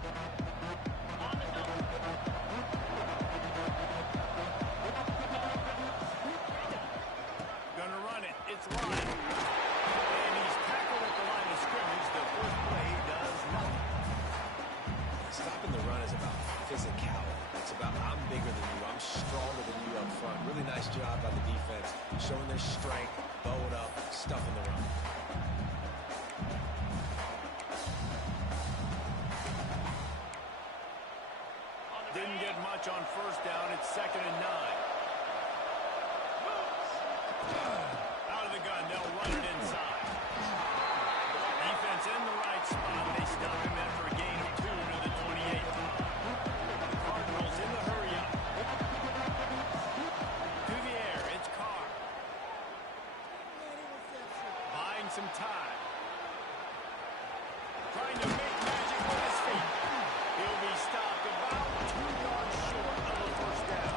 Gonna run it. It's line. And he's tackled at the line of scrimmage. The first play does nothing. Stopping the run is about physicality. It's about I'm bigger than you. I'm stronger than you up front. Really nice job by the defense, showing their strength, bowing up, stuffing the run. Didn't get much on first down. It's 2nd and 9. Out of the gun, they'll run it inside. Defense in the right spot. They stop him after a gain of 2 to the 28. The Cardinals in the hurry-up. To the air, it's Carr. Buying some time. Trying to make magic with his feet. He'll be stopped about 2 yards short of a first down.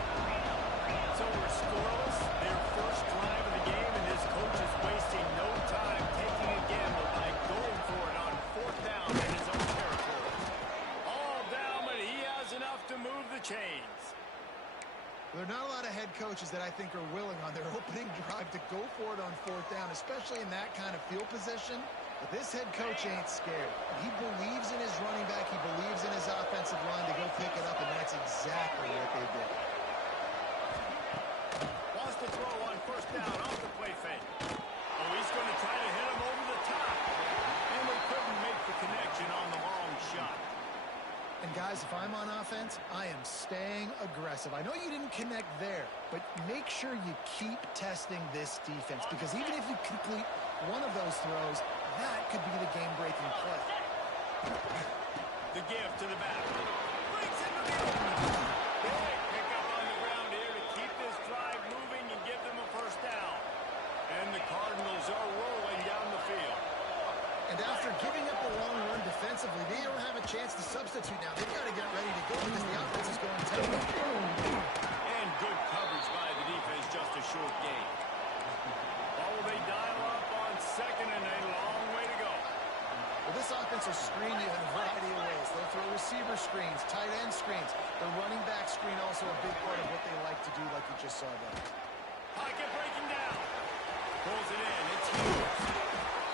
So we're scoreless. Their first drive of the game, and this coach is wasting no time taking a gamble by going for it on 4th down in his own territory. All down, but he has enough to move the chains. There are not a lot of head coaches that I think are willing on their opening drive to go for it on 4th down, especially in that kind of field position. But this head coach ain't scared. He believes in his running back. He believes in his offensive line to go pick it up, and that's exactly what they did. Wants to throw on 1st down off the play fake. Oh, he's going to try to hit him over the top. And they couldn't make the connection on the long shot. And guys, if I'm on offense, I am staying aggressive. I know you didn't connect there, but make sure you keep testing this defense, because even if you complete one of those throws, that could be the game-breaking play. The give to the back. Breaks into the open. Big pickup on the ground here to keep this drive moving and give them a first down. And the Cardinals are rolling down the field. And after giving up a long run defensively, they don't have a chance to substitute now. They've got to get ready to go because the offense is going tempo. And good coverage by the defense, just a short gain. Oh, they dial up on 2nd and a long way to go. Well, this offense will screen you in a variety of ways. They'll throw receiver screens, tight end screens. The running back screen also a big part of what they like to do, like you just saw there. Pocket breaking down. Pulls it in. It's huge.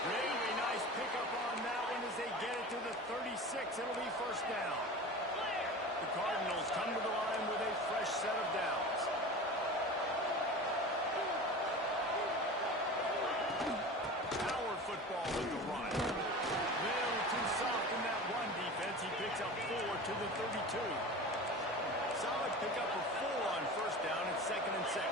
Really nice pickup on that one as they get it to the 36. It'll be first down. The Cardinals come to the line with a fresh set of downs. Power football with the run. Little too soft in that run defense. He picks up 4 to the 32. Solid pickup of 4 on first down. It's 2nd and 6.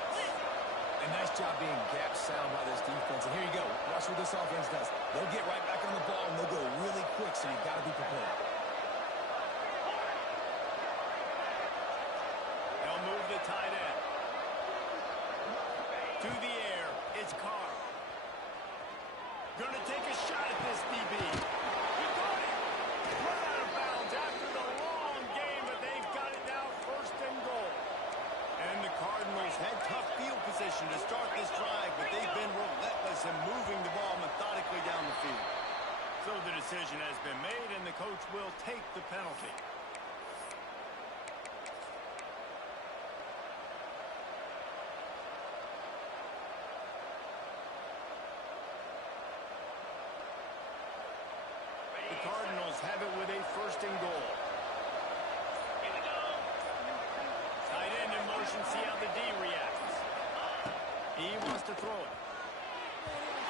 A nice job being gap sound by this defense. And here you go. Watch what this offense does. They'll get right back on the ball, and they'll go really quick, so you've got to be prepared. They'll move the tight end. To the air, it's Carr. Gonna take a shot at this DB. He got it! Run out of bounds after the long game, but they've got it now, 1st and goal. And the Cardinals had tough field position to start this drive, but they've been relentless in moving the ball methodically down the field. So the decision has been made, and the coach will take the penalty. The Cardinals have it with a 1st and goal. Tight end in motion, see how the D reacts. He wants to throw it.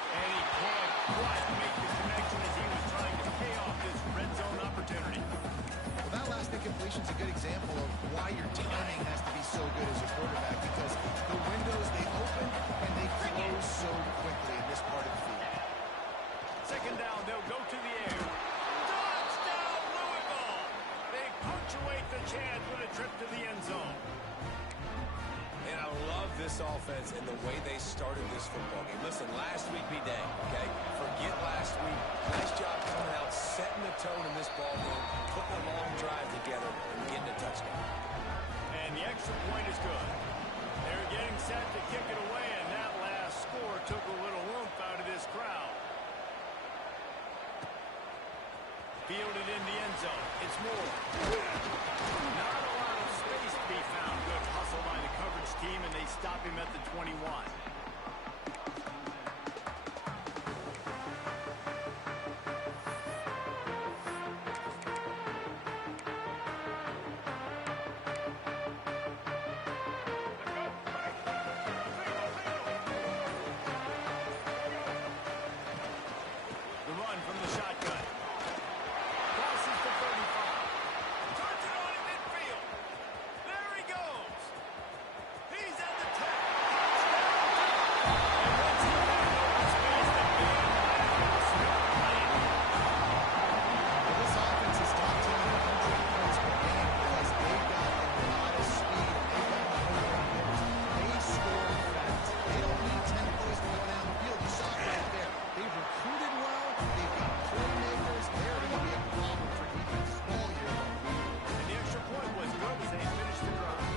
And he can't quite make the connection as he was trying to pay off this red zone opportunity. Well, that last incompletion is a good example of why your timing has to be so good as a quarterback, because the windows, they open and they close so quickly in this part of the field. 2nd down, they'll go to the air. Touchdown, Louisville! They punctuate the chance with a trip to the end zone. And I love this offense and the way they started this football game. Listen, last week be dang, okay? Forget last week. Nice job coming out, setting the tone in this ball game, putting a long drive together, and getting a touchdown. And the extra point is good. They're getting set to kick it away, and that last score took a little oomph out of this crowd. Fielded in the end zone. It's Moore. Not a lot of space to be found. Good hustle by the coverage team, and they stop him at the 21. The run from the shotgun. Crosses the 35. Turns it on in midfield. There he goes. He's at the 10. And once he got in open space, the man might as well start playing. Well, this offense is top 10 in the country in points per game because they've got a lot of speed. They've got the overall. They score fast. They don't need 10 plays to go down the field. You saw it right there. They've recruited well. They've got playmakers. They're going to be a problem for defense all year long. And the extra point was good as they finished the drive.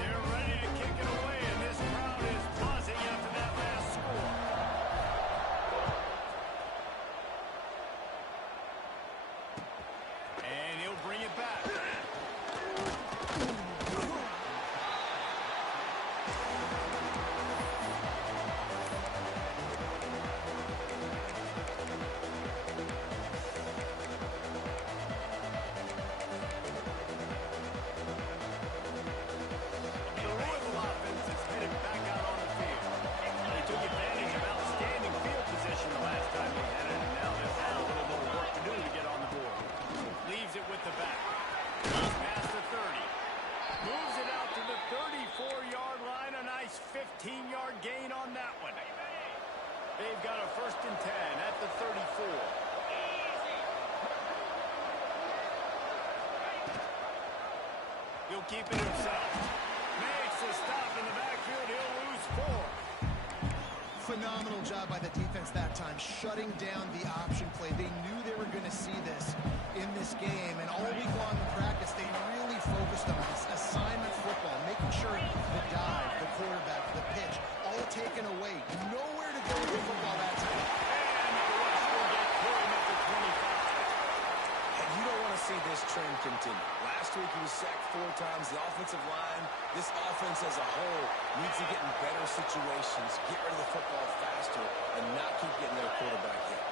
They're ready to kick it away, and this crowd is buzzing after that last score. And he'll bring it back. The Louisville offense is headed back out on the field. They took advantage of outstanding field position the last time they had it, and now they've had a little more work to do to get on the board. Leaves it with the back. He's past the 30. Moves it out to the 34-yard line. A nice 15-yard gain on that one. They've got a 1st and 10 at the 34. He'll keep it himself. Makes a stop in the backfield. He'll lose 4. Phenomenal job by the defense that time, shutting down the option play. They knew they were going to see this in this game, and all week long in practice, they really focused on this assignment football, making sure the dive, the quarterback, the pitch, all taken away. Nowhere to go with the football that time. And the rush will get through him at the 25. And you don't want to see this trend continue. Last week he was sacked 4 times. The offensive line, this offense as a whole, needs to get in better situations, get rid of the football faster, and not keep getting their quarterback hit.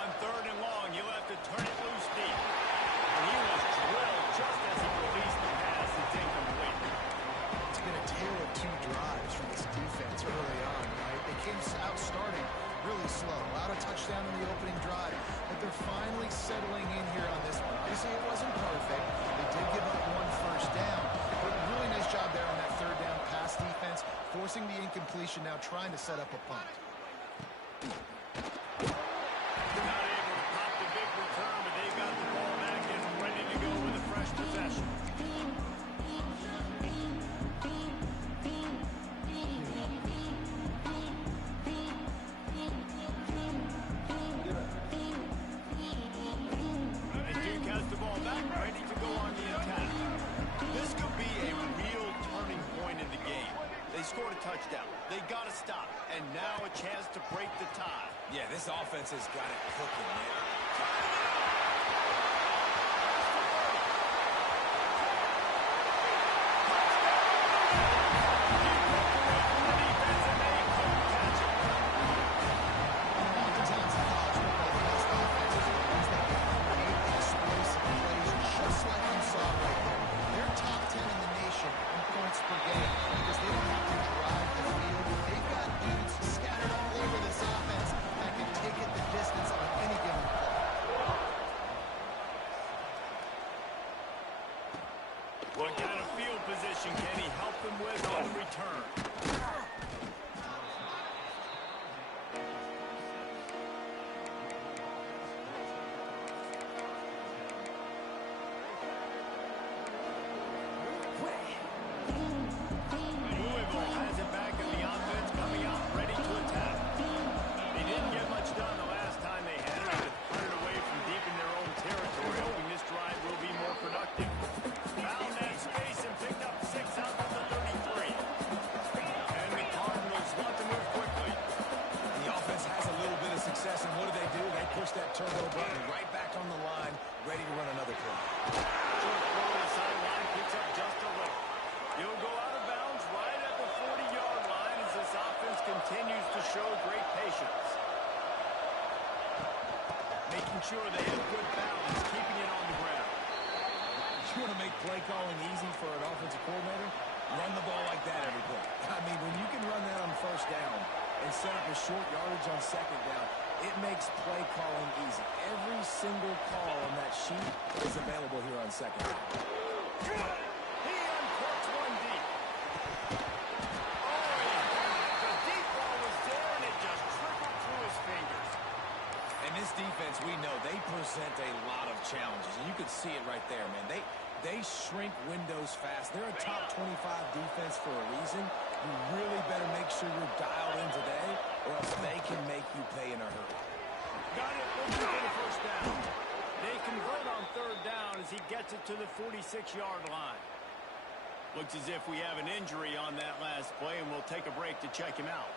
On 3rd and long, he'll have to turn it loose deep. And he was drilled just as he released the pass. It's incomplete. It's been a tale of 2 drives from this defense early on, right? They came out starting really slow. Out a touchdown in the opening drive, but they're finally settling in here on this one. Obviously, it wasn't perfect. They did give up 1 first down, but really nice job there on that 3rd down pass defense, forcing the incompletion, now trying to set up a punt. Not able to pop the big return, but they've got the ball back and ready to go with a fresh possession. And Duke has the ball back, ready to go on the attack. This could be a real turning point in the game. They scored a touchdown. They got to stop. And now a chance to break the tie. Yeah, this offense has got it cooking, man. Oftentimes in college football, the best offenses are the ones that create explosive plays, just like you saw right there. They're top 10 in the nation in points per game because they don't have to drive the field. They've got dudes scattered all over this offense that can take it the distance on any given play. What kind of field position can he help them with on return? Louisville has it back in the offense, coming out ready to attack. They didn't get much done the last time they had it, but hunted away from deep in their own territory, hoping this drive will be more productive. Found that space and picked up 6 out of the 33. And play calling easy for an offensive coordinator? Run the ball like that every play. I mean, when you can run that on first down and set up a short yardage on second down, it makes play calling easy. Every single call on that sheet is available here on second down. He uncorks one deep. Oh, the deep ball was there, and it just trickled through his fingers. And this defense, we know, they present a lot of challenges. And you can see it right there, man. They shrink windows fast. They're a top 25 defense for a reason. You really better make sure you're dialed in today, or else they can make you pay in a hurry. Got it, looking for the first down. They convert on third down as he gets it to the 46-yard line. Looks as if we have an injury on that last play, and we'll take a break to check him out.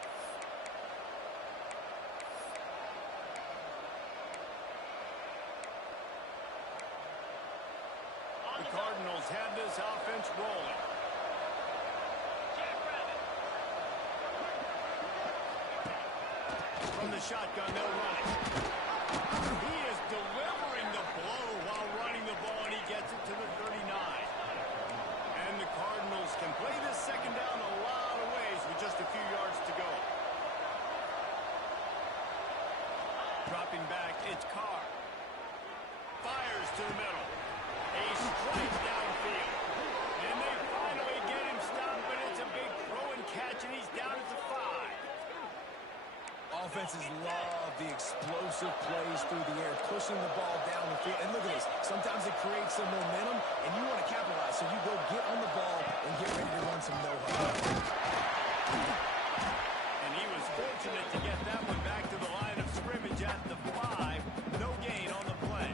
The Cardinals have this offense rolling. From the shotgun, they'll run it. He is delivering the blow while running the ball, and he gets it to the 39. And the Cardinals can play this second down a lot of ways with just a few yards to go. Dropping back, it's Carr. Fires to the middle. A strike downfield. And they finally get him stopped, but it's a big throw and catch, and he's down at the 5. Offenses love the explosive plays through the air, pushing the ball down the field. And look at this. Sometimes it creates some momentum, and you want to capitalize. So you go get on the ball and get ready to run some no-huddle. And he was fortunate to get that one back to the line of scrimmage at the 5. No gain on the play.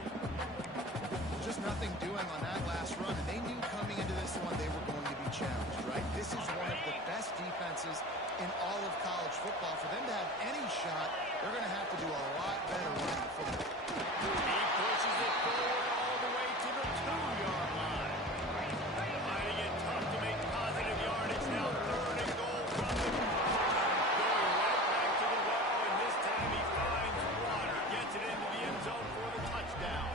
Just nothing doing on that last run, and they knew coming into this one they were going to be challenged, right? This is one of the best defenses in all of college football. For them to have any shot, they're going to have to do a lot better running the football. He pushes it forward all the way to the 2-yard line. Finding it tough to make positive yardage. Now 3rd and goal from the 5. Going right back to the well, and this time he finds water. Gets it into the end zone for the touchdown.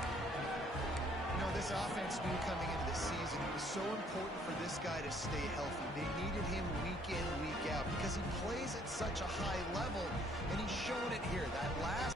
You know, this offense knew coming into the season it was so important for this guy to stay healthy. They needed him week in, week out, because he plays at such a high level, and he's shown it here. That last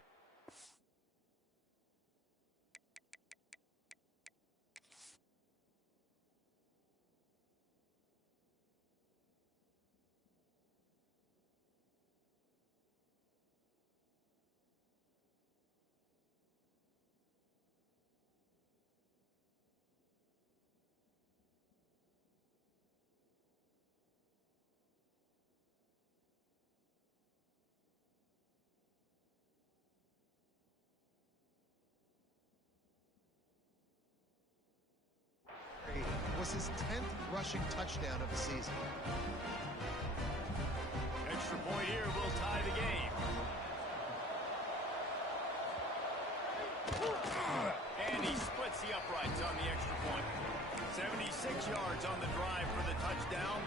was his 10th rushing touchdown of the season. Extra point here will tie the game. And he splits the uprights on the extra point. 76 yards on the drive for the touchdown.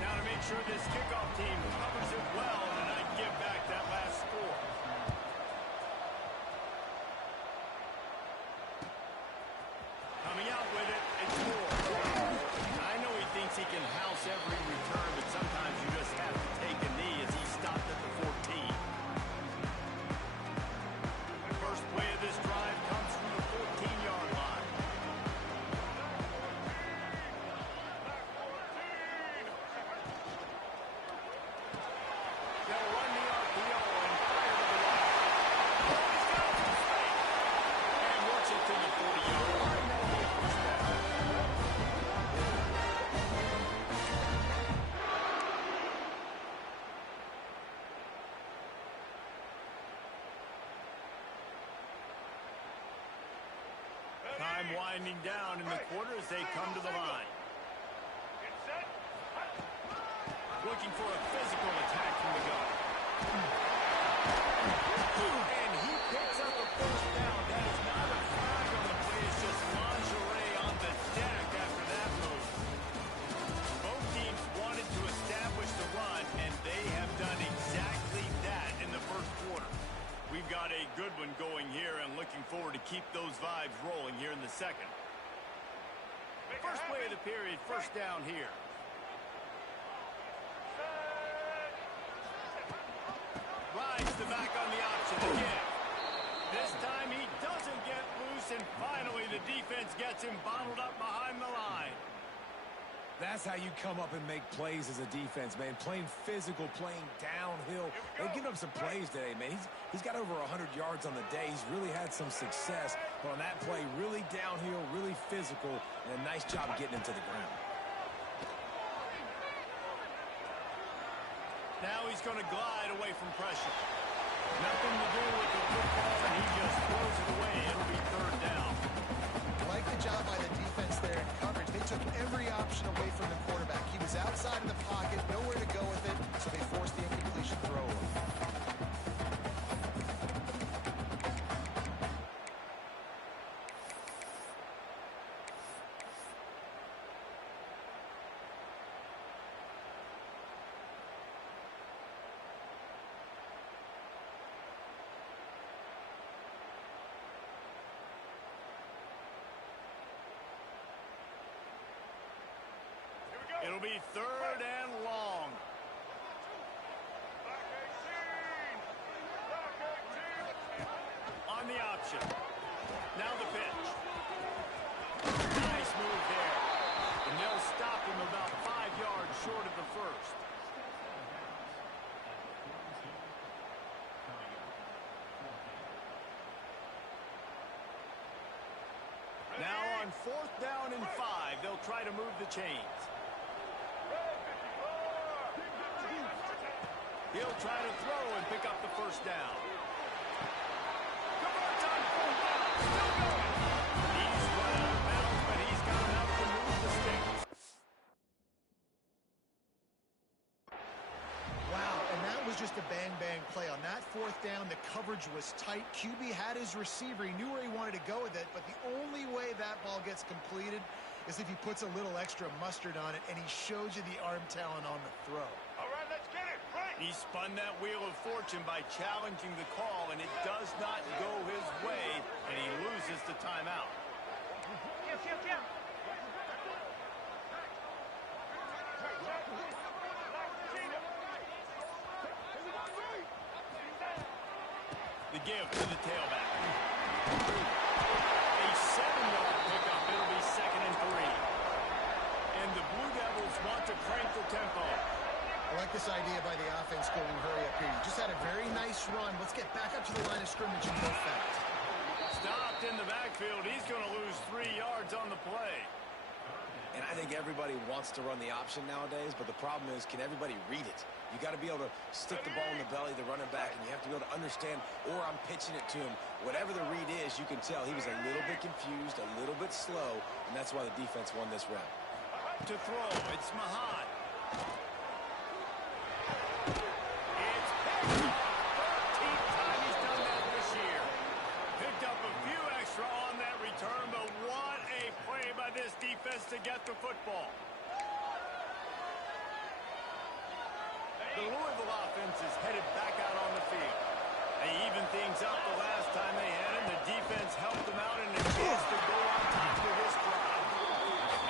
Now to make sure this kickoff team covers it well and not give back that last score. Coming out with it, it's 4. I know he thinks he can house every return, but sometimes you just have to take a knee as he stopped at the 14. The first play of this drive comes from the 14-yard line. They'll run the RPO and fire to the right. And works it to the 40-yard line. Time winding down in the quarter as they come to the line. Looking for a physical attack from the gun. And he picks up a first down. That is not a flag on the play. It's just lingerie on the deck after that move. Both teams wanted to establish the run, and they have done exactly that in the first quarter. We've got a good one going here and looking forward to keep those vibes rolling here in the second. First play of the period, first down here. Rides the back on the option again. This time he doesn't get loose, and finally the defense gets him bottled up behind the line. That's how you come up and make plays as a defense, man. Playing physical, playing downhill. They've given up some plays today, man. He's got over 100 yards on the day. He's really had some success. But on that play, really downhill, really physical, and a nice job getting him to the ground. Now he's going to glide away from pressure. Nothing to do with the football, and he just throws it away. It'll be third down. I like the job by the defense there in coverage. They took every option away from the quarterback. He was outside of the pocket, nowhere to go with it, so they forced the incompletion throw away. It'll be third and long. On the option. Now the pitch. Nice move there. And they'll stop him about 5 yards short of the first. Now on fourth down and 5, they'll try to move the chains. He'll try to throw and pick up the first down. Converts on fourth down. Still going. He's run out of bounds, but he's got enough to move the sticks. Wow, and that was just a bang-bang play. On that fourth down, the coverage was tight. QB had his receiver. He knew where he wanted to go with it, but the only way that ball gets completed is if he puts a little extra mustard on it, and he shows you the arm talent on the throw. All right, let's get it. Right. He spun that wheel of fortune by challenging the call, and it does not go his way, and he loses the timeout. The give to the tailback. A 7-yard pickup. It'll be 2nd and 3. And the Blue Devils want to crank the tempo. I like this idea by the offense going hurry up here. You just had a very nice run. Let's get back up to the line of scrimmage and go fast. Stopped in the backfield. He's going to lose 3 yards on the play. And I think everybody wants to run the option nowadays, but the problem is, can everybody read it? You got to be able to stick the ball in the belly of the running back, and you have to be able to understand, or I'm pitching it to him. Whatever the read is, you can tell he was a little bit confused, a little bit slow, and that's why the defense won this round. To throw, it's Mahan. It's Petty. 13th time he's done that this year. Picked up a few extra on that return, but what a play by this defense to get the football. The Louisville offense is headed back out on the field. They evened things up the last time they had him. The defense helped them out and a chance to go on top of this drive.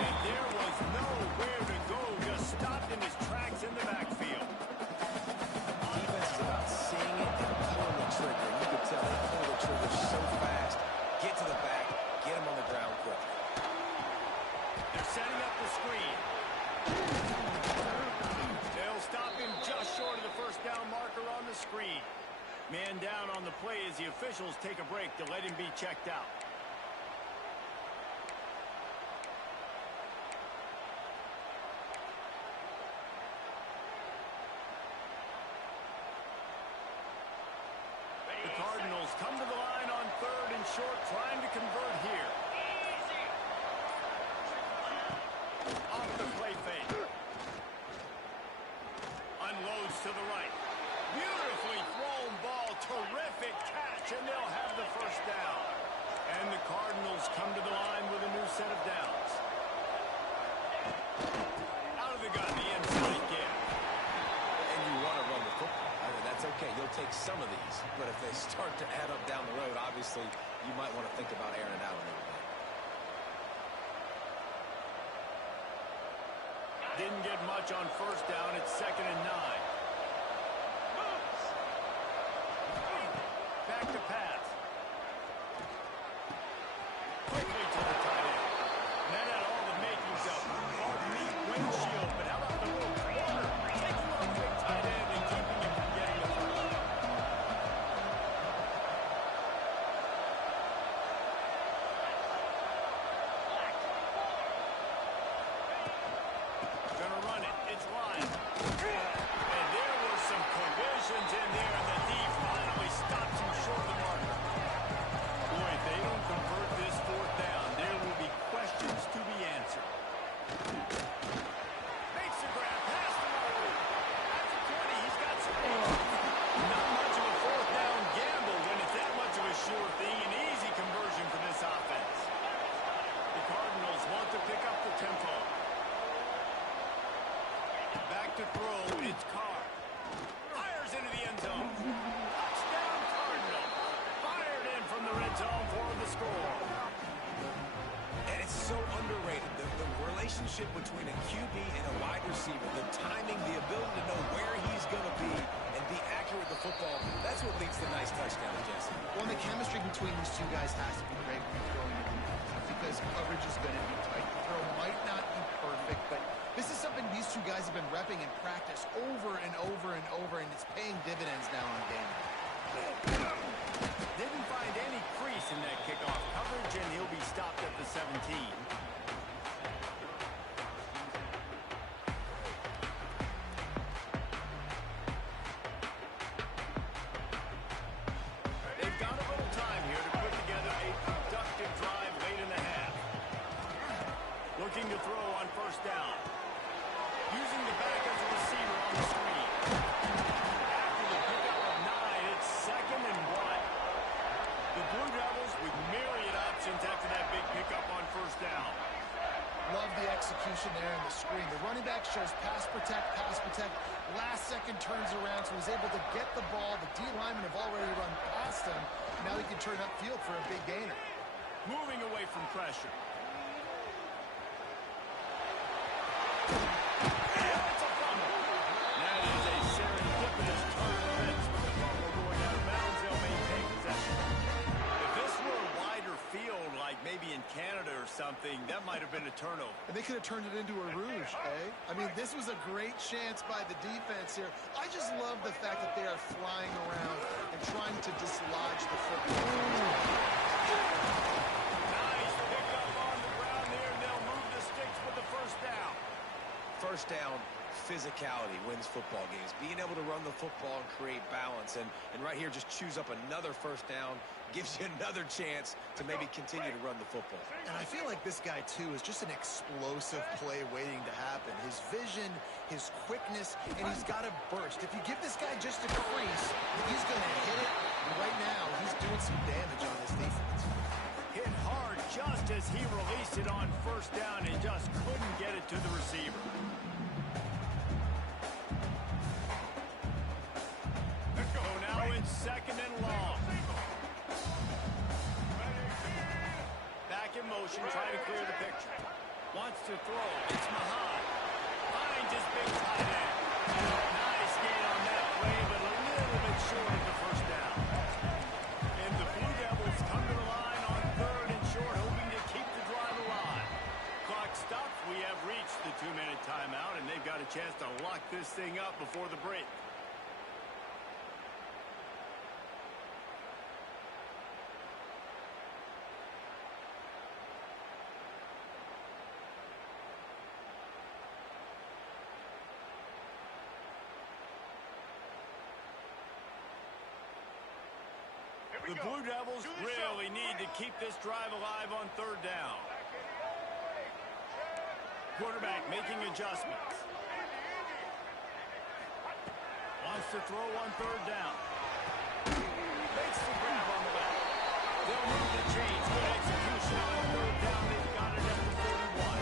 And there was nowhere to go, just stopped in his tracks in the backfield. Defense is about seeing it and pulling the trigger. You can tell they pull the trigger so fast. Get to the back, get him on the ground quickly. They're setting up the screen. They'll stop him just short of the first down marker on the screen. Man down on the play as the officials take a break to let him be checked out. The Cardinals come to the line on 3rd and short, trying to convert here. Off the play fake. Unloads to the right. Beautifully thrown ball. Terrific catch, and they'll have the first down. And the Cardinals come to the line with a new set of downs. Out of the gun, the inside give. And you want to run the football. I mean, that's okay. You'll take some of these. But if they start to add up down the road, obviously, you might want to think about airing it out a little bit. didn't get much on first down. It's 2nd and 9. Back to pass. Quickly to the tight end. That had all the makings of a neat windshield, but how about the little corner? Taking on the big tight end and keeping him from getting the first. Gonna run it. It's Lion. And there were some collisions in there, and the D finally stops him short of the marker. Boy, if they don't convert this 4th down, there will be questions to be answered. Makes the grab, pass to Murray. That's a 20. He's got some. Not much of a 4th down gamble when it's that much of a sure thing. An easy conversion for this offense. The Cardinals want to pick up the tempo. Back to throw, it's Carr. Fires into the end zone. Touchdown Cardinals. Fired in from the red zone for the score. And it's so underrated. The relationship between a QB and a wide receiver, the timing, the ability to know where he's going to be and be accurate with the football, that's what leads to nice touchdowns, Jesse. Well, the chemistry between these two guys has to be great when you're throwing it because coverage is going to be tight. The throw might not be perfect, but this is something these two guys have been repping in practice over and over and over, and it's paying dividends now on game. Didn't find any crease in that kickoff coverage, and he'll be stopped at the 17. They've got a little time here to put together a productive drive late in the half. Looking to throw on first down. Using the back as a receiver on the screen. After the pickup of 9, it's 2nd and 1. The Blue Devils with myriad options after that big pickup on first down. Love the execution there in the screen. The running back shows pass protect, pass protect. Last second turns around, so he's able to get the ball. The D linemen have already run past him. Now he can turn upfield for a big gainer. Moving away from pressure. Maybe in Canada or something, that might have been a turnover. And they could have turned it into a rouge, eh? I mean, this was a great chance by the defense here. I just love the fact that they are flying around and trying to dislodge the football. Nice pickup on the ground there, and they'll move the sticks with the first down. First down, physicality wins football games. Being able to run the football and create balance. And right here, just choose up another first down. Gives you another chance to maybe continue to run the football. And I feel like this guy, too, is just an explosive play waiting to happen. His vision, his quickness, and he's got a burst. If you give this guy just a crease, he's going to hit it. And right now, he's doing some damage on this defense. Hit hard just as he released it on first down and just couldn't get it to the receiver. So now it's 2nd and long. Back in motion, trying to clear the picture. Wants to throw. It's Mahan. Finds his big tight end. Nice gain on that play, but a little bit short of the first down. And the Blue Devils come to the line on 3rd and short, hoping to keep the drive alive. Clock stops. We have reached the 2-minute timeout, and they've got a chance to lock this thing up before the break. The Blue Devils really need to keep this drive alive on 3rd down. Quarterback making adjustments. Wants to throw on 3rd down. Makes the grab on the back. They'll move the chains. Good execution on 3rd down. They've got it at the 41.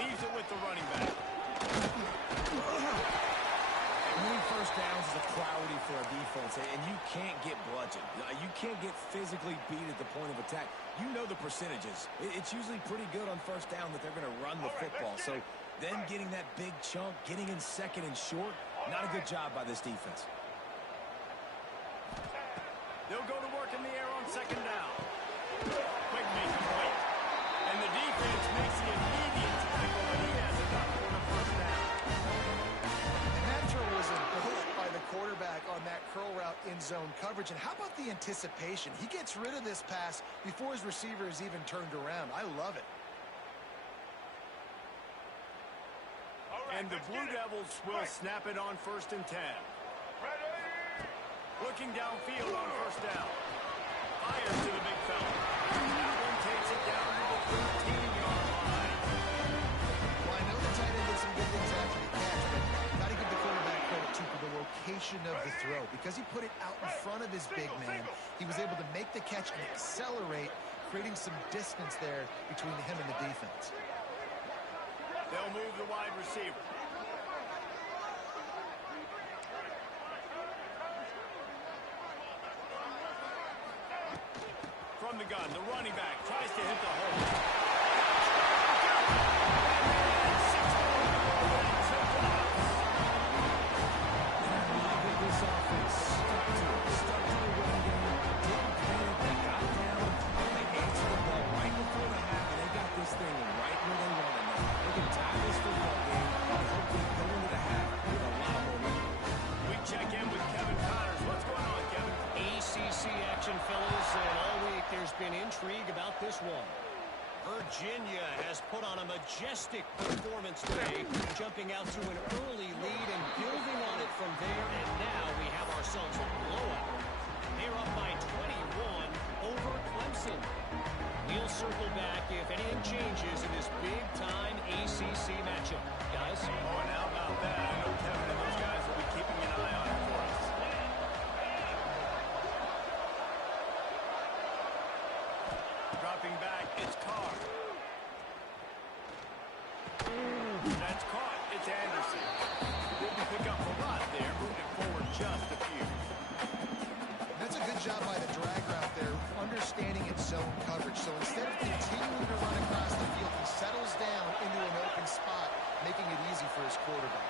Leaves it with the running back. Winning first downs is a priority for a defense, and you can't get blood watching. You can't get physically beat at the point of attack. You know the percentages. It's usually pretty good on first down that they're going to run the football. So then getting that big chunk, getting in second and short, not a good job by this defense. They'll go to work in the air on second down. Quick make him wait. And the defense makes the immediate tackle, and he has enough for the first down. And that throw was a bullet by the quarterback on that curl route in zone coverage. And how about the anticipation? He gets rid of this pass before his receiver is even turned around. I love it. And the Blue Devils will snap it on 1st and 10. Looking downfield on first down. Fires to the big fella. That one takes it down to the 13-yard line. Well, I know the tight end did some good things after the catch, but got to give the quarterback credit, too, for the location of the throw. Because he put it out in front of his big man, he was able to make the catch and accelerate, creating some distance there between him and the defense. They'll move the wide receiver. From the gun, the running back tries to hit the hole. This offense stuck to the run game, didn't panic, they got down, they answered the bell right before the half, and they got this thing right where they wanted it. They can tie this football game and hopefully go into the half with a lot of momentum. We check in with Kevin Connors. What's going on, Kevin? ACC action, fellas, and all week there's been intrigue about this one. Virginia has put on a majestic performance today, jumping out to an early lead and building on it from there, and now we have ourselves a blowout. They're up by 21 over Clemson. We'll circle back if anything changes in this big-time ACC matchup. Guys? Oh, and how about that? I know Kevin and those guys will be keeping an eye on it for us. Dropping back, it's Carr. That's caught. It's Anderson. Didn't pick up a lot there. Moved it forward just a few. That's a good job by the drag route there, understanding its zone coverage. So instead of continuing to run across the field, he settles down into an open spot, making it easy for his quarterback.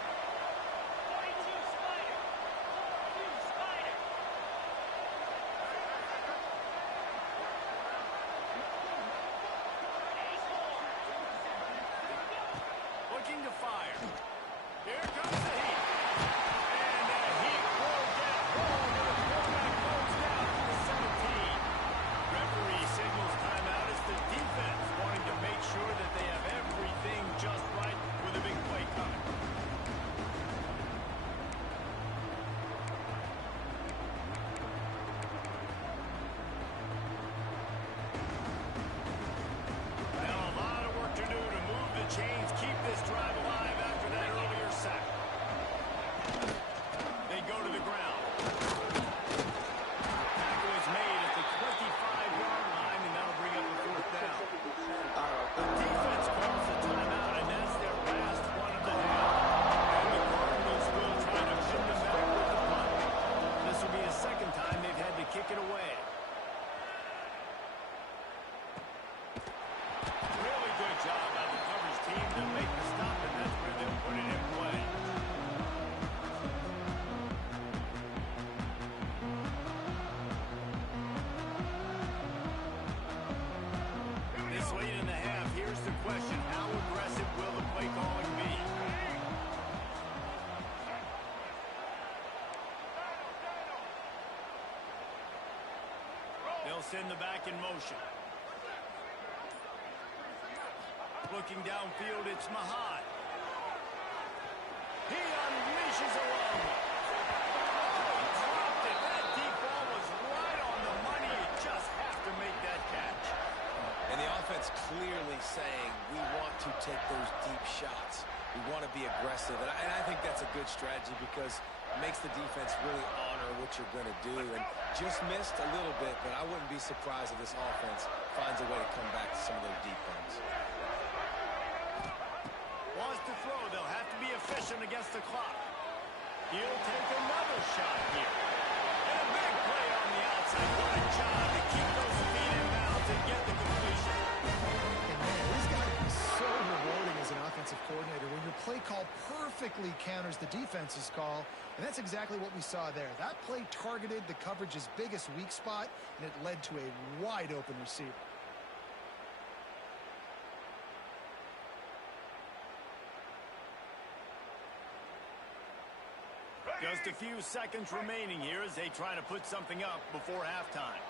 Looking to fire. Here comes the heat. And the heat will get home. And the quarterback goes down to the 17. Referee signals timeout as the defense wanting to make sure that they have everything just right with a big play coming. Now a lot of work to do to move the chains, keep this drive alive after that earlier sack. They go to the ground. Tackle is made at the 25-yard line, and that'll bring up the 4th down. The defense calls a timeout, and that's their last one of the half. And the Cardinals will try to pin them back with the punt. This will be the second time they've had to kick it away. Really good job by the coverage team to make the stop, and that's where they'll put it in play. This late in the half, here's the question. How aggressive will the play calling be? They'll send the back in motion. Looking downfield, it's Mahad. He unleashes a long one. Oh, he dropped it. That deep ball was right on the money. You just have to make that catch. And the offense clearly saying, we want to take those deep shots. We want to be aggressive. And I think that's a good strategy because it makes the defense really honor what you're going to do. And just missed a little bit, but I wouldn't be surprised if this offense finds a way to come back to some of those deep runs. Wants to throw. They'll have to be efficient against the clock. He'll take another shot here. And a big play on the outside. offensive coordinator when your play call perfectly counters the defense's call, and that's exactly what we saw there. That play targeted the coverage's biggest weak spot, and it led to a wide-open receiver. Just a few seconds remaining here as they try to put something up before halftime.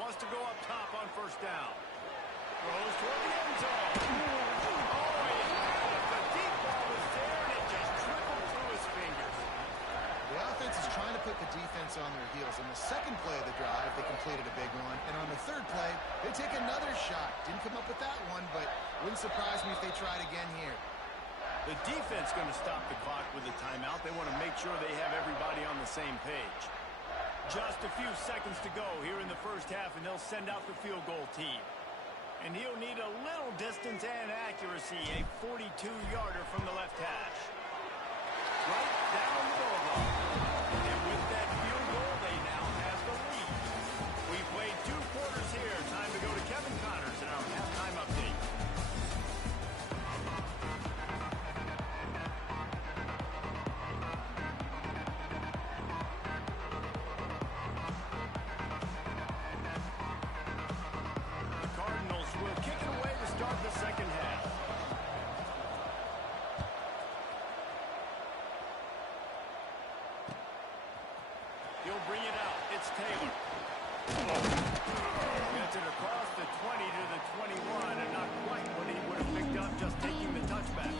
Wants to go up top on first down. Throws toward the end zone. Oh, he had it. The deep ball was there, and it just trickled through his fingers. The offense is trying to put the defense on their heels. On the second play of the drive, they completed a big one. And on the third play, they take another shot. Didn't come up with that one, but wouldn't surprise me if they tried again here. The defense going to stop the clock with a timeout. They want to make sure they have everybody on the same page. Just a few seconds to go here in the first half, and they'll send out the field goal team. And he'll need a little distance and accuracy, a 42-yarder from the left hash. Right down the boulevard. And with that field goal, they now have the lead. We played 2 quarters here. Time to go to Kevin Connors in our halftime update. He'll bring it out. It's Taylor. Gets it across the 20 to the 21, and not quite what he would have picked up just taking the touchback.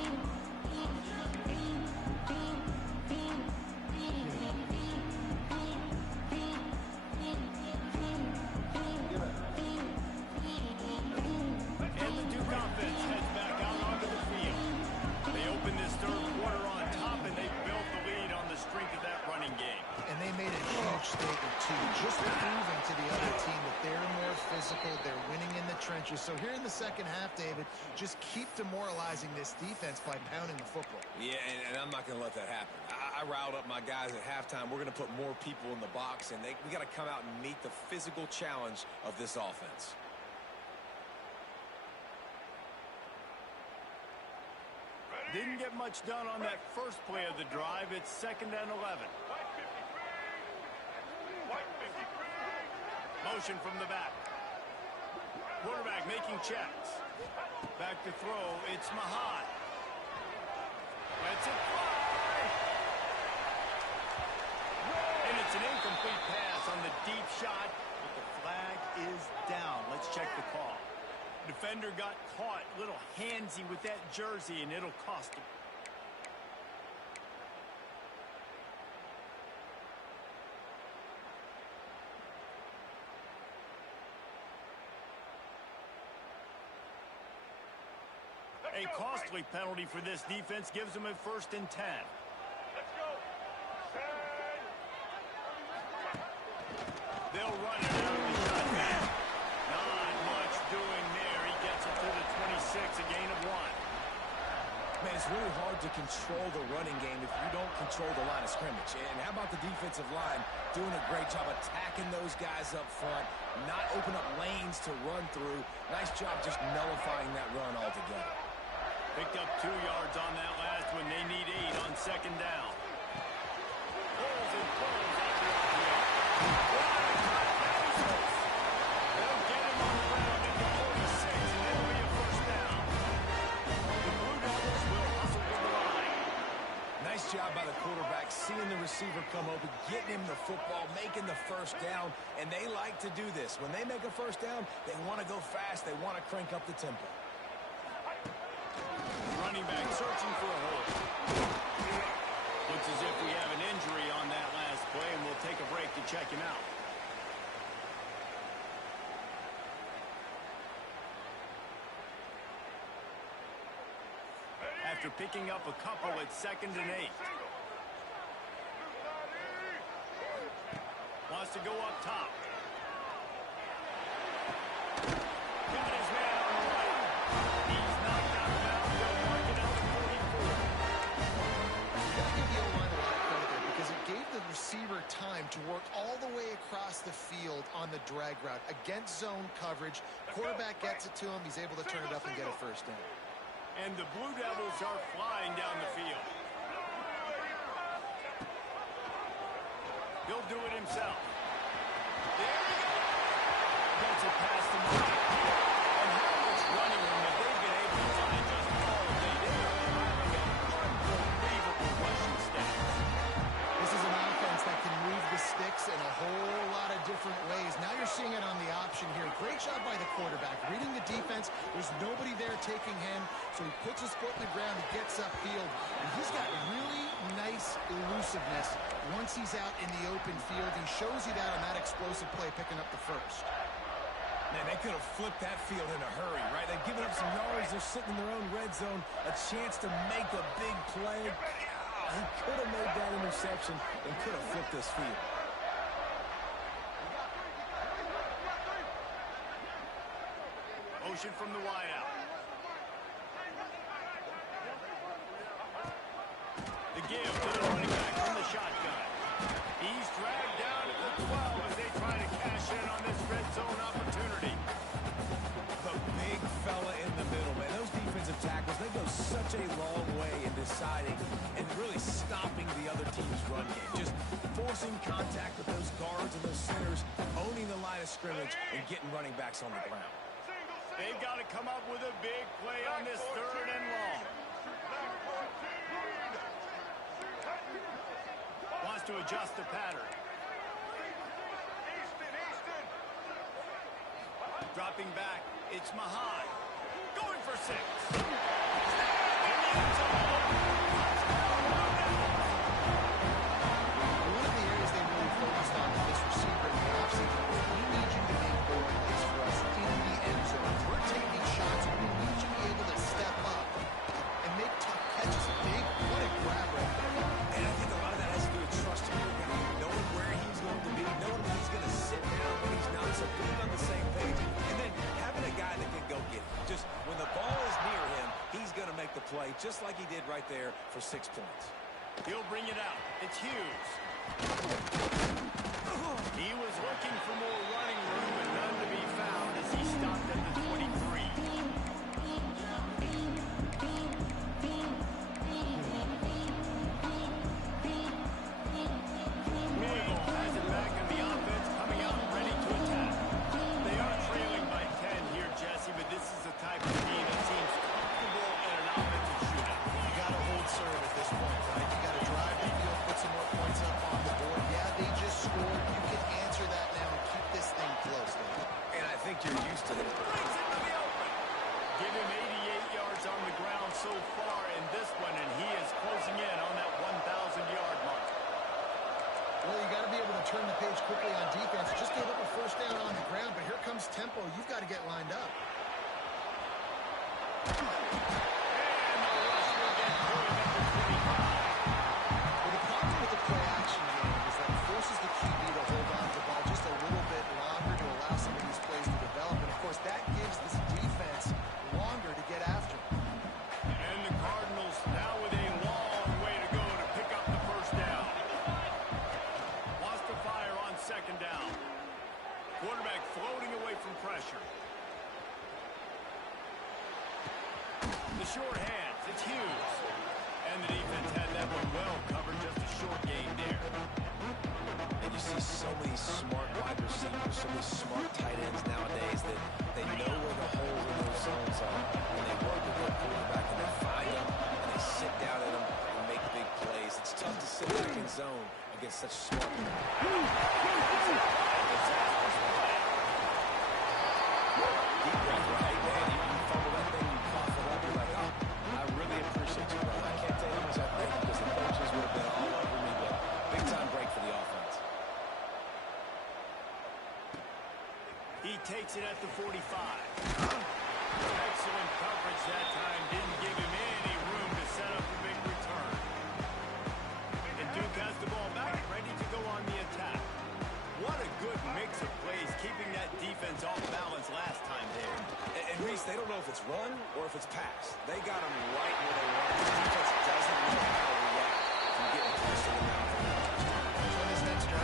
And the Duke offense heads back out onto the field. They open this third quarter on top, and they built the lead on the strength of that running game. And they made a huge statement, too, just proving to the other team that they're more physical, they're winning in the trenches. So here in the second half, David, just keep demoralizing this defense by pounding the football. Yeah, and I'm not going to let that happen. I riled up my guys at halftime. We're going to put more people in the box, and we got to come out and meet the physical challenge of this offense. Didn't get much done on that first play of the drive. It's 2nd and 11. Motion from the back. Quarterback making checks. Back to throw. It's Mahad. Lets it fly. And it's an incomplete pass on the deep shot, but the flag is down. Let's check the call. Defender got caught a little handsy with that jersey, and it'll cost him. A costly penalty for this defense gives them a 1st and 10. Let's go. They'll run it out of the shotgun. Not much doing there. He gets it to the 26, a gain of 1. Man, it's really hard to control the running game if you don't control the line of scrimmage. And how about the defensive line doing a great job attacking those guys up front, not open up lanes to run through. Nice job just nullifying that run altogether. Picked up 2 yards on that last one. They need 8 on 2nd down. Pulls and pulls after they'll get him on the ground at the 46, and it'll be a 1st down. The Blue Devils will hustle to the line. Nice job by the quarterback, seeing the receiver come open, getting him the football, making the 1st down, and they like to do this. When they make a 1st down, they want to go fast. They want to crank up the tempo. Running back searching for a hole. Looks as if we have an injury on that last play, and we'll take a break to check him out. After picking up a couple, it's 2nd and 8. Wants to go up top. Got his man on the right. He's knocked out of bounds. They'll mark it at the 44. You got to give the O-line a lot of credit there because it gave the receiver more time to work all the way across the field on the drag route against zone coverage. Quarterback gets it to him. He's able to turn it up and get a first down. And the Blue Devils are flying down the field. He'll do it himself. There we go. Gets it past the mark. And how much running room have they been able to find just all day? They are having an unbelievable rushing stats. This is an offense that can move the sticks in a whole lot of different ways. Now you're seeing it on the option here. Great job by the quarterback. Reading the defense, there's nobody there taking him, so he puts his foot in the ground, he gets upfield, and he's got really nice elusiveness once he's out in the open field. He shows you that on that explosive play, picking up the first. Man, they could have flipped that field in a hurry, right? They've given up some yards. They're sitting in their own red zone. A chance to make a big play. He could have made that interception and could have flipped this field. Motion from the wideout. The give to the running back from the shotgun. He's dragged down at the 12 as they try to cash in on this red zone opportunity. The big fella in the middle, man. Those defensive tackles, they go such a long way in deciding and really stopping the other team's run game. Just forcing contact with those guards and those centers, owning the line of scrimmage, and getting running backs on the ground. They've got to come up with a big play on this 3rd and long. Wants to adjust the pattern. Dropping back, it's Mahan. Going for 6. One of the areas they really focused on with this receiver in the offseason was we need you to make goal plays for us in the end zone. We're taking shots, and we need you to be able to step up and make tough catches. Big, what a grab right there. And I think a lot of that has to do with trusting your guy, knowing where he's going to be, knowing when he's going to sit down, when he's not, so being on the same page. And then having a guy that can go get it. Just when the ball is near him, he's going to make the play, just like he did right there for 6 points. He'll bring it out. It's Hughes. He was looking for more running room, but none to be found as he stopped at the 23. Louisville has it back in the offense, coming out ready to attack. They are trailing by 10 here, Jesse, but this is the type of team that seems comfortable in an offensive shootout. You got to hold serve at this point, right? You got to drive the field, put some more points up on the board. Yeah, they just scored. You can answer that now and keep this thing close. And I think you're used to that. Brings it to the open. Give him 88 yards on the ground so far in this one, and he is closing in on that 1,000-yard mark. Well, you got to be able to turn the page quickly on defense. Just gave up a first down on the ground, but here comes tempo. You've got to get lined up. And the rush will get through him at the 25. Well, the problem with the play action game is that it forces the QB to hold on to the ball just a little bit longer to allow some of these plays to develop. And, of course, that gives this defense longer to get after. And the Cardinals now with a long way to go to pick up the first down. Wants to fire on 2nd down. Quarterback floating away from pressure. The short hands, it's Hughes. And the defense had that one well covered, just a short game there. And you see so many smart wide receivers, so many smart tight ends nowadays that they know where the holes in those zones are. And they work with their quarterback and they find them and they sit down in them and make big plays. It's tough to sit back in zone against such smart people. Deep breath, right, man? You fumble that thing, you cough it up, you're like, oh, I really appreciate you, brother. I can't tell you how much I thank you because the coaches would have been all over me, but big time break for the offense. He takes it at the 45. Excellent coverage that time. Didn't give him any room to set up a big return. And Duke has the ball back, ready to go on the attack. What a good mix of plays, keeping that defense off balance last time there. And Reese, they don't know if it's run or if it's pass. They got them right where they want. The defense doesn't know how to react from getting close to the mouth. So this next drive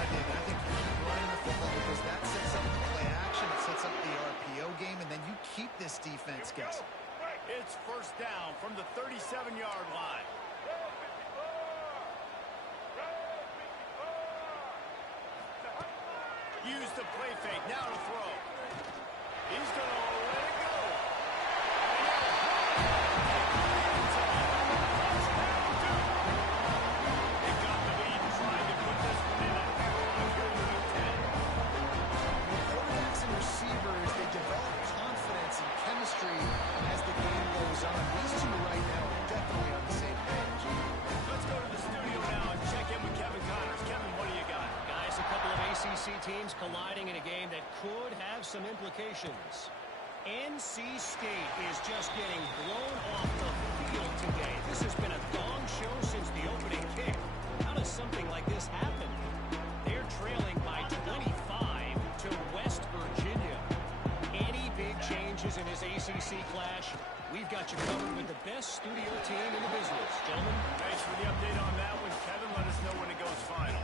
Use the play fake. Now to throw. He's going to let it go. They got the lead and trying to put this one in a headlock here in Week 10. Quarterbacks and receivers, they develop confidence and chemistry as the game goes on. These two right now are definitely on the same page. Let's go to the studio now and check in with Kevin Connors. Kevin, what do you got? Guys, a couple of ACC teams colliding in a game that could have some implications. NC State is just getting blown off the field today. This has been a gong show since the opening kick. How does something like this happen? They're trailing by 25 to West Virginia. Any big changes in this ACC clash? We've got you covered with the best studio team in the business. Gentlemen, Thanks for the update on that one, Kevin. Let us know when it goes final.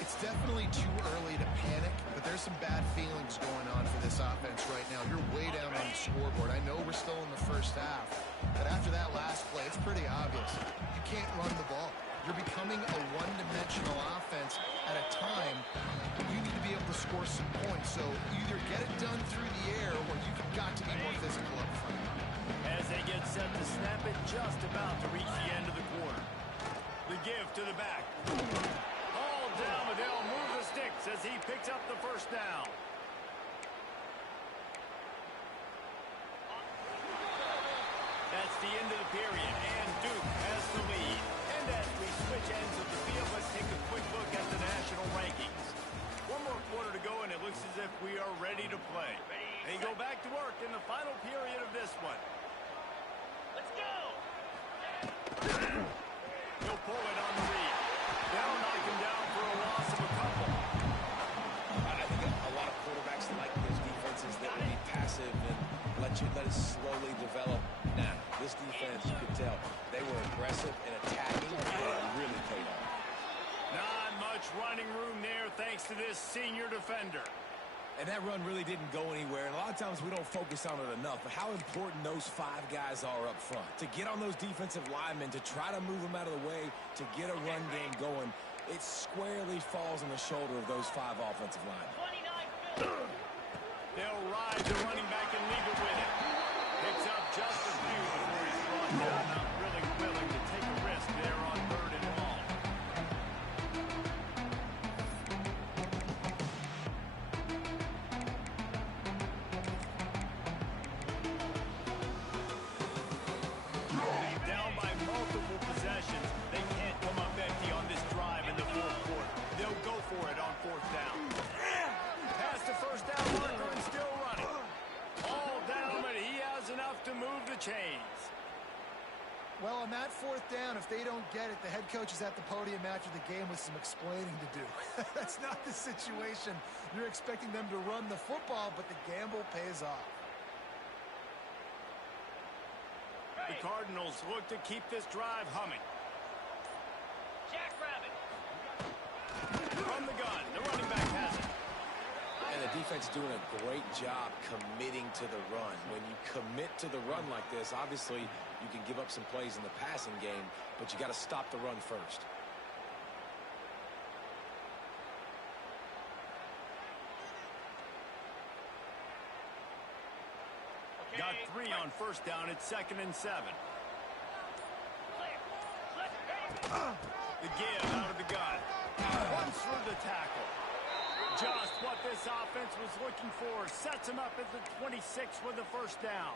It's definitely too early to panic, but there's some bad feelings going on for this offense right now. You're way down on the scoreboard. I know we're still in the first half, but after that last play, it's pretty obvious. You can't run the ball. You're becoming a one-dimensional offense at a time. You need to be able to score some points, so either get it done through the air or you've got to be more physical up front. As they get set to snap it, just about to reach the end of the quarter. The give to the back. All down, but they'll move the sticks as he picks up the first down. That's the end of the period, and Duke has the lead. And as we switch ends of the field, let's take a quick look at the national rankings. One more quarter to go, and it looks as if we are ready to play. They go back to work in the final period of this one. Let's go! He'll pull it on the read. They'll knock him down for a loss of a couple. I think a lot of quarterbacks like those defenses that will be passive and let it slowly develop. Now, this defense, you could tell, they were aggressive and attacking, and it really paid off. Not much running room there thanks to this senior defender. And that run really didn't go anywhere. And a lot of times we don't focus on it enough. But how important those five guys are up front. To get on those defensive linemen, to try to move them out of the way, to get a run game going, it squarely falls on the shoulder of those five offensive linemen. They'll ride the running back and leave it with him. Picks up just a few before he's brought down. Not really willing to take a risk there on 3rd and long. Down by multiple possessions. They can't come up empty on this drive in the 4th quarter. They'll go for it on 4th down. Past the first down marker and still running. All down, but he has enough to move the chains. Well, on that 4th down, if they don't get it, the head coach is at the podium after the game with some explaining to do. That's not the situation. You're expecting them to run the football, but the gamble pays off. The Cardinals look to keep this drive humming. Jackrabbit. From the gun, the running back has it. And the defense doing a great job committing to the run. When you commit to the run like this, obviously you can give up some plays in the passing game, but you got to stop the run first. Got 3 on 1st down. It's 2nd and 7. The give out of the gun. Runs through the tackle. Just what this offense was looking for. Sets him up at the 26 with the 1st down.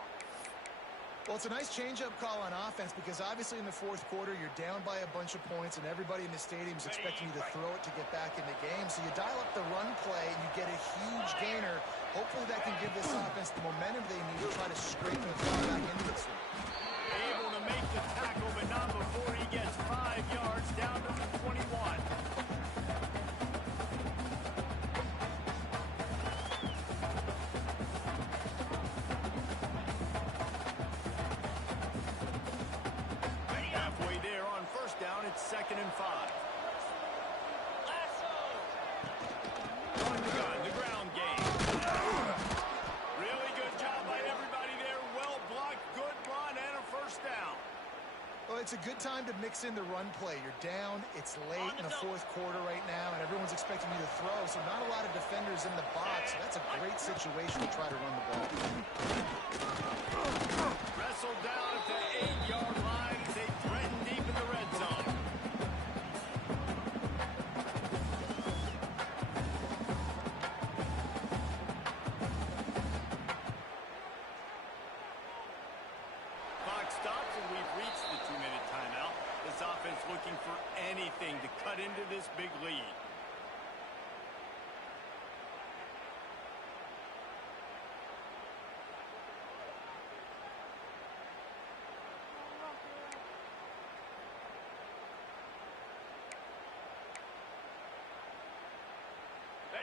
Well, it's a nice change-up call on offense because obviously in the 4th quarter, you're down by a bunch of points and everybody in the stadium is expecting you to throw it to get back in the game. So you dial up the run play and you get a huge gainer. Hopefully that can give this offense the momentum they need to try to scrape the ball back into this one. Able to make the tackle, but not before he gets 5 yards down to the 21. Halfway there on 1st down, it's 2nd and 5. On the gun, the ground game. Really good job by everybody there. Well blocked, good run, and a 1st down. Well, it's a good time to mix in the run play. You're down, it's late in the fourth quarter right now, and everyone's expecting you to throw, so not a lot of defenders in the box. So that's a great situation to try to run the ball. Wrestled down at the 8-yard line as they threaten deep in the red zone. Clock stops, and we've reached the 2-minute timeout. This offense looking for anything to cut into this big lead.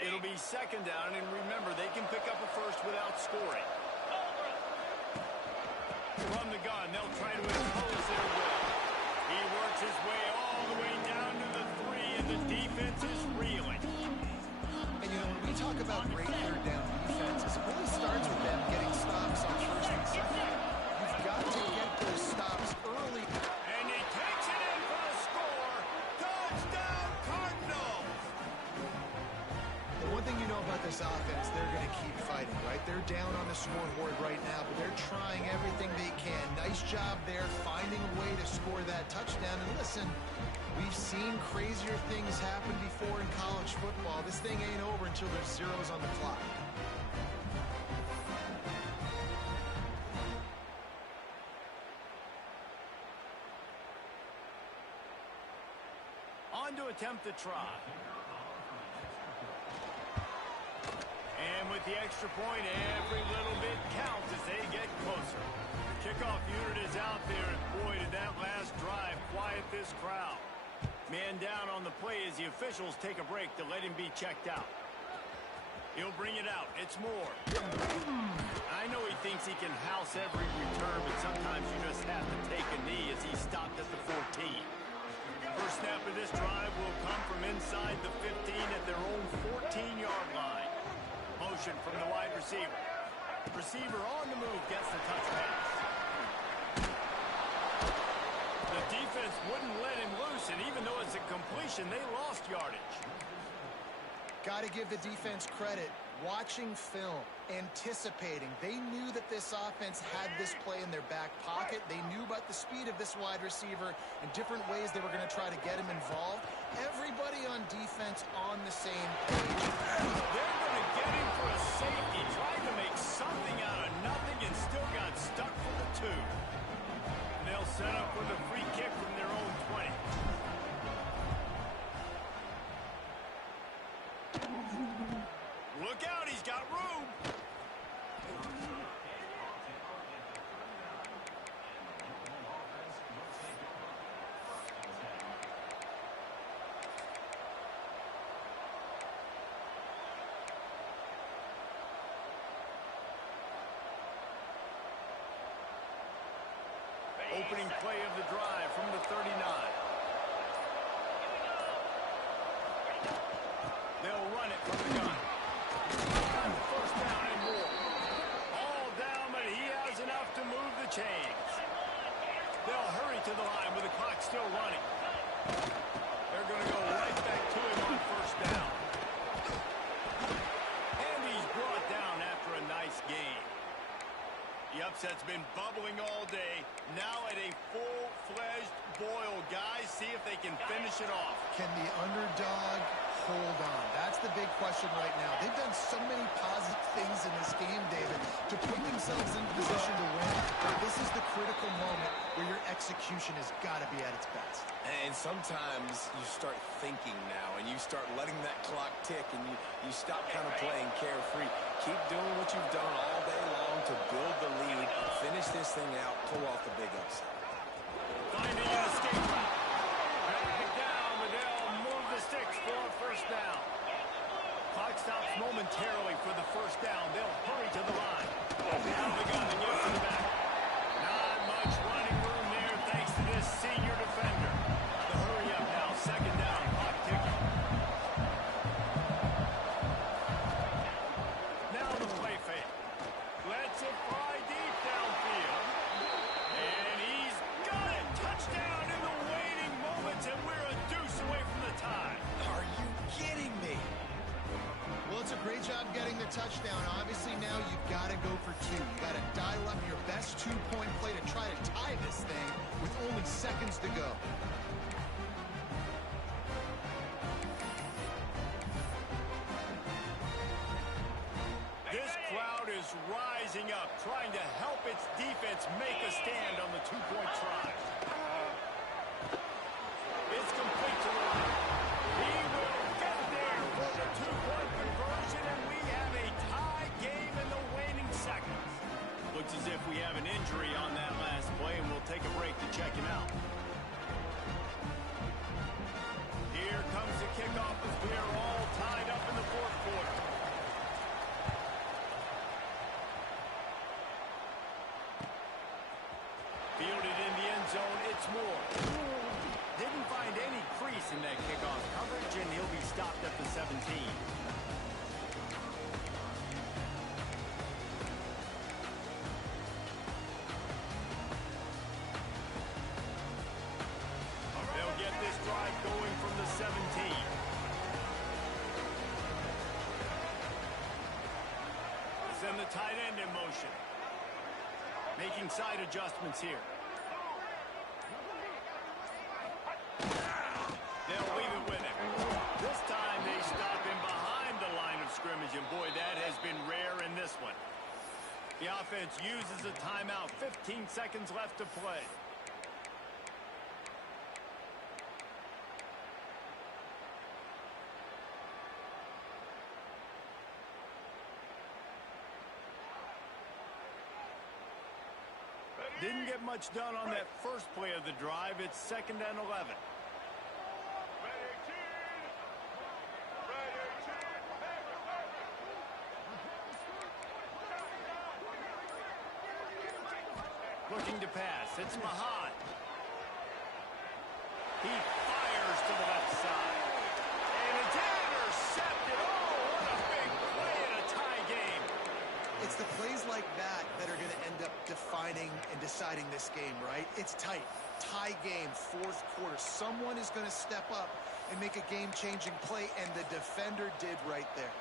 It'll be second down, and remember, they can pick up a first without scoring. From the gun, they'll try to impose their will. He works his way all the way down to the 3, and the defense is reeling. And, you know, when we talk about great third down defenses, it really starts with them getting stops on first and second. You've got to get those stops early. And he takes it in for a score. Touchdown, Cardinals! The one thing you know about this offense, they're going to keep fighting, right? They're down on the scoreboard right now, but they're trying everything they can. Nice job there, finding a way to score that touchdown. And listen, we've seen crazier things happen before in college football. This thing ain't over until there's zeros on the clock. On to attempt the try. And with the extra point, every little bit counts as they get closer. The kickoff unit is out there, and boy, did that last drive quiet this crowd. Man down on the play as the officials take a break to let him be checked out. He'll bring it out. It's Moore. I know he thinks he can house every return, but sometimes you just have to take a knee as he stopped at the 14. First snap of this drive will come from inside the 15 at their own 14-yard line. Motion from the wide receiver. Receiver on the move gets the touch pass. The defense wouldn't let him loose, and even though it's a completion, they lost yardage. Got to give the defense credit. Watching film, anticipating. They knew that this offense had this play in their back pocket. They knew about the speed of this wide receiver and different ways they were going to try to get him involved. Everybody on defense on the same page. They're going to get him for a safety. Tried to make something out of nothing and still got stuck for the 2. And they'll set up with a free kick from their own 20. Look out, he's got room. Opening play of the drive from the 39. They'll run it from the gun. First down and more. All down, but he has enough to move the chains. They'll hurry to the line with the clock still running. They're going to go right back to him on first down. And he's brought down after a nice gain. The upset's been bubbling all day. Now at a full-fledged boil. Guys, see if they can finish it off. Can the underdog hold on? That's the big question right now. They've done so many positive things in this game, David, to put themselves in position to win. But this is the critical moment where your execution has got to be at its best. And sometimes you start thinking now, and you start letting that clock tick, and you stop kind of playing carefree. Keep doing what you've done all day long to build the lead, finish this thing out, pull off the big upset. Finding an escape route. Dragged down, but they'll move the sticks for a first down. Clock stops momentarily for the first down. They'll hurry to the line. Now they got the near to the back. Not much running room there thanks to this senior defender. The hurry up now. Second down. Clock ticking. Now the play fake. Lets it fly deep downfield. And he's got it. Touchdown, New job getting the touchdown. Obviously now you've got to go for two. You've got to dial up your best two-point play to try to tie this thing with only seconds to go. This crowd is rising up, trying to help its defense make a stand on the two-point try. It's complete to the right. He will get there for the two-point conversion, and we have a tie game in the waning seconds. Looks as if we have an injury on that last play, and we'll take a break to check him out. Here comes the kickoff as we are all tied up in the fourth quarter. Fielded in the end zone, it's Moore. Didn't find any crease in that kickoff coverage, and he'll be stopped at the 17. They'll get this drive going from the 17. Send the tight end in motion. Making side adjustments here. They'll leave it with him. This time they stop him behind the line of scrimmage, and boy, that has been rare in this one. The offense uses a timeout. 15 seconds left to play. Didn't get much done on that first play of the drive. It's 2nd and 11. Looking to pass. It's Mahan. He fires to the left side. And it's intercepted. Oh, what a big play in a tie game. It's the plays like that that are going to end up defining and deciding this game, right? It's tight. Tie game, fourth quarter. Someone is going to step up and make a game-changing play, and the defender did right there.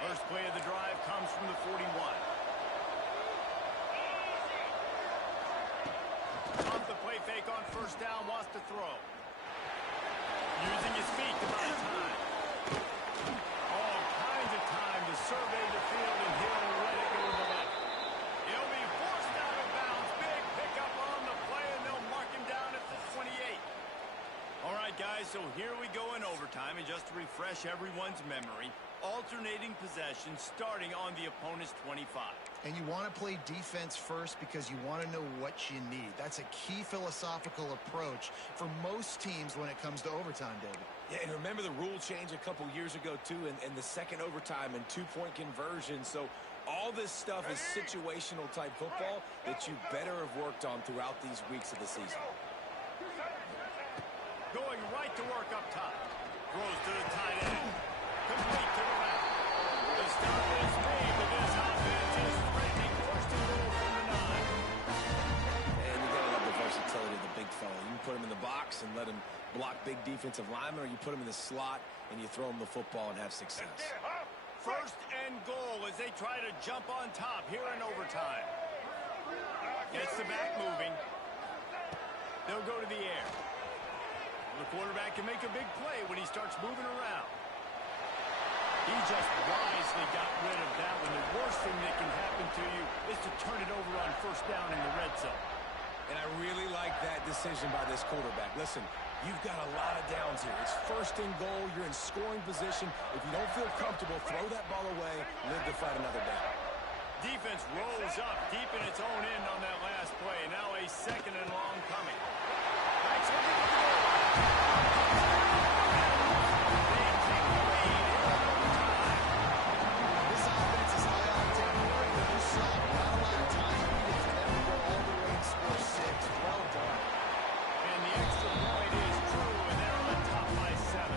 First play of the drive comes from the 41. Off the play fake on first down, wants to throw. Using his feet to buy time. All kinds of time to survey the field, and he'll let it go to the left. He'll be forced out of bounds. Big pickup on the play, and they'll mark him down at the 28. All right, guys, so here we go in overtime, and just to refresh everyone's memory, alternating possession starting on the opponent's 25. And you want to play defense first because you want to know what you need. That's a key philosophical approach for most teams when it comes to overtime, David. Yeah, and remember the rule change a couple years ago, too, and the second overtime and two-point conversion. So all this stuff is situational type football that you better have worked on throughout these weeks of the season. Going right to work up top. Throws to the tight end. Complete to the left. The stop is made, but this offense is threatening. First and goal from the 9. And you gotta love the versatility of the big fella. You can put him in the box and let him block big defensive linemen, or you put him in the slot and you throw him the football and have success. First and goal as they try to jump on top here in overtime. Gets the back moving. They'll go to the air. The quarterback can make a big play when he starts moving around. He just wisely got rid of that one. The worst thing that can happen to you is to turn it over on first down in the red zone. And I really like that decision by this quarterback. Listen, you've got a lot of downs here. It's first and goal. You're in scoring position. If you don't feel comfortable, throw that ball away. Live to fight another down. Defense rolls up deep in its own end on that last play. Now a 2nd and long coming. That's what they're going to do. This offense is high octane. You saw not a lot of time needed for them to go all the way and score 6. Well done. And the extra point is true, and they're on top by 7.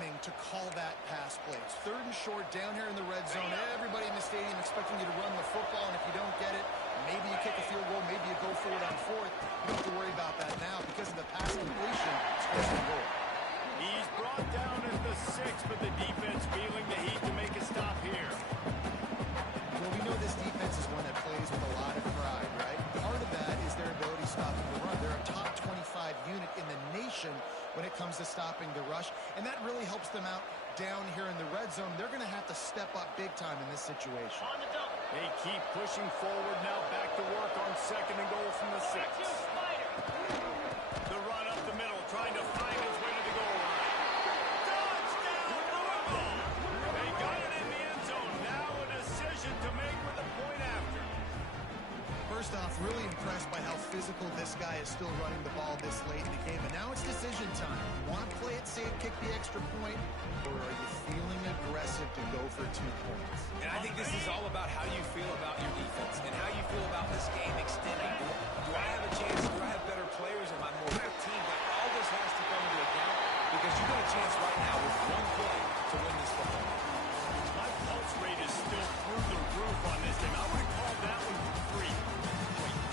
timing to call that pass play. It's 3rd and short down here in the red zone. Everybody in the stadium expecting you to run the football, and if you don't get it, maybe you kick a field goal, maybe you go for it on 4th. You don't have to worry about that now because of the pass completion. It's 1st and goal. He's brought down at the 6, but the defense feeling the heat to make a stop here. Well, we know this defense is one that plays with a lot of pride, right? Part of that is their ability stopping the run. They're a top 25 unit in the nation when it comes to stopping the rush, and that really helps them out down here in the red zone. They're going to have to step up big time in this situation. They keep pushing forward now, back to work on 2nd and goal from the 6. The run up the middle, trying to find his way to the goal line. Touchdown, Louisville! They got it in the end zone. Now a decision to make with a point after. First off, really impressed by how physical this guy is still running the ball this late in the game. And now it's decision time. You want to play it safe, kick the extra point, or are you feeling aggressive to go for 2 points? And I think this is all about how you feel about your defense and how you feel about this game extending. Do I have a chance? Do I have better players? Am I more of a team? But all this has to come into account because you got a chance right now with 1 play to win this football game. My pulse rate is still through the roof on this game. I would have called that one free.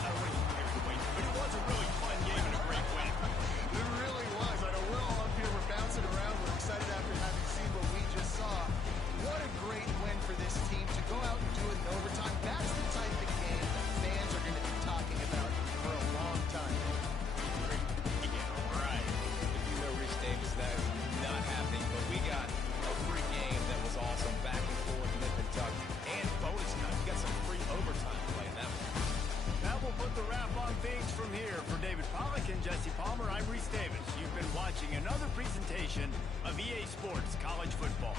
But it was a really fun game and a great win. It really was. I know we're all up here, we're bouncing around. We're excited after having seen what we just saw. What a great win for this team to go out and do it in overtime. That's the type of game that fans are going to be talking about for a long time. Yeah, right. If you know Rich Davis, that is not happening. But we got a free game that was awesome, back and forth, nip and tuck, and bonus time. We got some free overtime play in that one. That will put the wrap on things from here. For David Pollack and Jesse Palmer, I'm Reese Davis. You've been watching another presentation of EA Sports College Football.